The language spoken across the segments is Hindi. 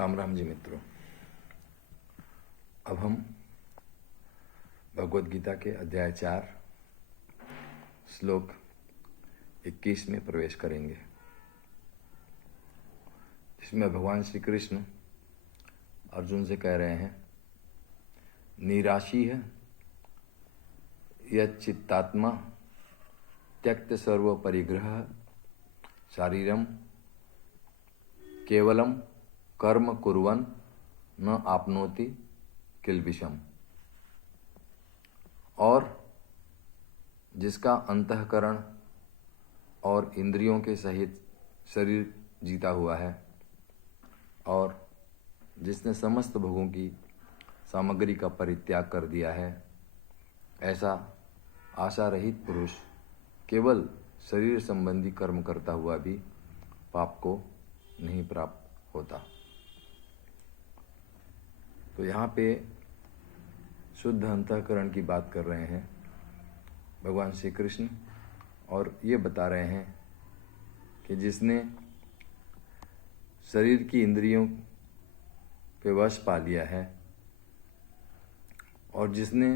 राम राम जी मित्रों। अब हम भगवद गीता के अध्याय 4 श्लोक 21 में प्रवेश करेंगे, जिसमें भगवान श्री कृष्ण अर्जुन से कह रहे हैं, निराशी है यच्चित्तात्मा त्यक्त सर्व परिग्रह शारीरम केवलम कर्म कुर्वन् न आपनोति किल्बिषम। और जिसका अंतःकरण और इंद्रियों के सहित शरीर जीता हुआ है और जिसने समस्त भोगों की सामग्री का परित्याग कर दिया है, ऐसा आशा रहित पुरुष केवल शरीर संबंधी कर्म करता हुआ भी पाप को नहीं प्राप्त होता। तो यहाँ पे शुद्ध अंतःकरण की बात कर रहे हैं भगवान श्री कृष्ण, और ये बता रहे हैं कि जिसने शरीर की इंद्रियों पे वश पा लिया है और जिसने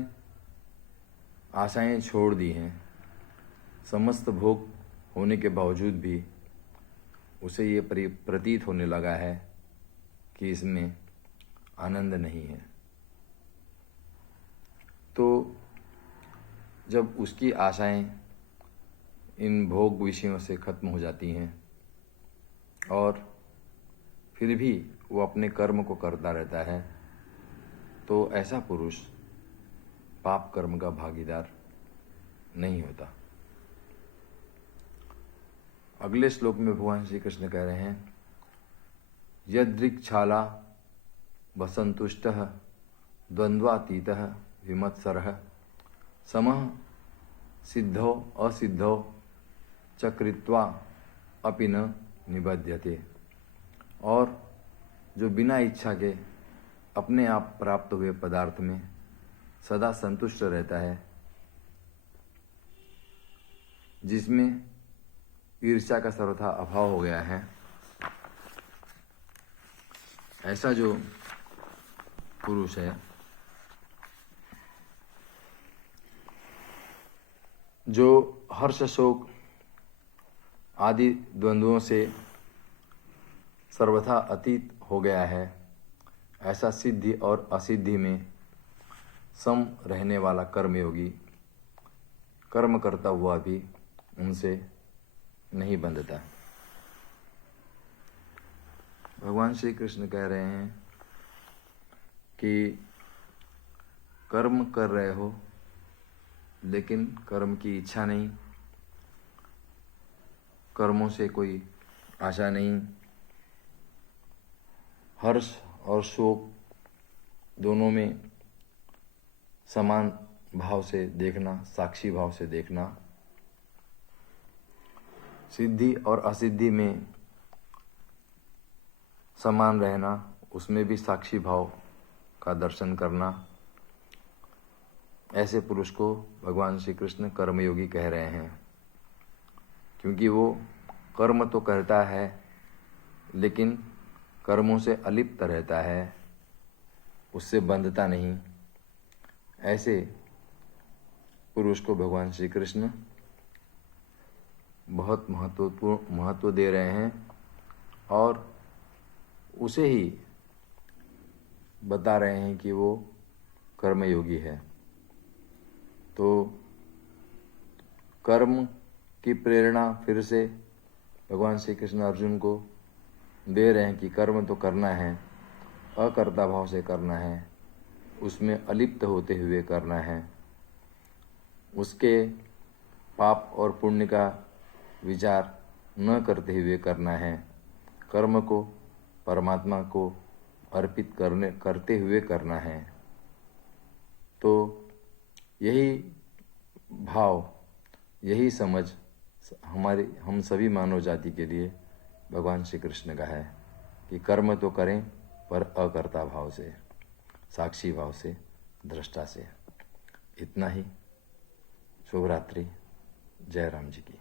आशाएं छोड़ दी हैं, समस्त भोग होने के बावजूद भी उसे ये प्रतीत होने लगा है कि इसमें आनंद नहीं है, तो जब उसकी आशाएं इन भोग विषयों से खत्म हो जाती हैं और फिर भी वो अपने कर्म को करता रहता है, तो ऐसा पुरुष पाप कर्म का भागीदार नहीं होता। अगले श्लोक में भगवान श्री कृष्ण कह रहे हैं, यदृक्छाला वसंतुष्टः द्वंद्वातीतः विमत्सरः समः सिद्धौ असिद्धौ च कृत्वा अपि न निबध्यते। और जो बिना इच्छा के अपने आप प्राप्त हुए पदार्थ में सदा संतुष्ट रहता है, जिसमें ईर्ष्या का सर्वथा अभाव हो गया है, ऐसा जो पुरुष है, जो हर्ष शोक आदि द्वंद्वों से सर्वथा अतीत हो गया है, ऐसा सिद्धि और असिद्धि में सम रहने वाला कर्मयोगी कर्म करता हुआ भी उनसे नहीं बंधता। भगवान श्री कृष्ण कह रहे हैं कि कर्म कर रहे हो लेकिन कर्म की इच्छा नहीं, कर्मों से कोई आशा नहीं, हर्ष और शोक दोनों में समान भाव से देखना, साक्षी भाव से देखना, सिद्धि और असिद्धि में समान रहना, उसमें भी साक्षी भाव का दर्शन करना, ऐसे पुरुष को भगवान श्री कृष्ण कर्मयोगी कह रहे हैं। क्योंकि वो कर्म तो करता है लेकिन कर्मों से अलिप्त रहता है, उससे बंधता नहीं। ऐसे पुरुष को भगवान श्री कृष्ण बहुत महत्व दे रहे हैं और उसे ही बता रहे हैं कि वो कर्मयोगी है। तो कर्म की प्रेरणा फिर से भगवान श्री कृष्ण अर्जुन को दे रहे हैं कि कर्म तो करना है, अकर्ता भाव से करना है, उसमें अलिप्त होते हुए करना है, उसके पाप और पुण्य का विचार न करते हुए करना है, कर्म को परमात्मा को अर्पित करते हुए करना है। तो यही भाव, यही समझ हम सभी मानव जाति के लिए भगवान श्री कृष्ण का है कि कर्म तो करें पर अकर्ता भाव से, साक्षी भाव से, दृष्टा से। इतना ही। शुभ रात्रि। जय राम जी की।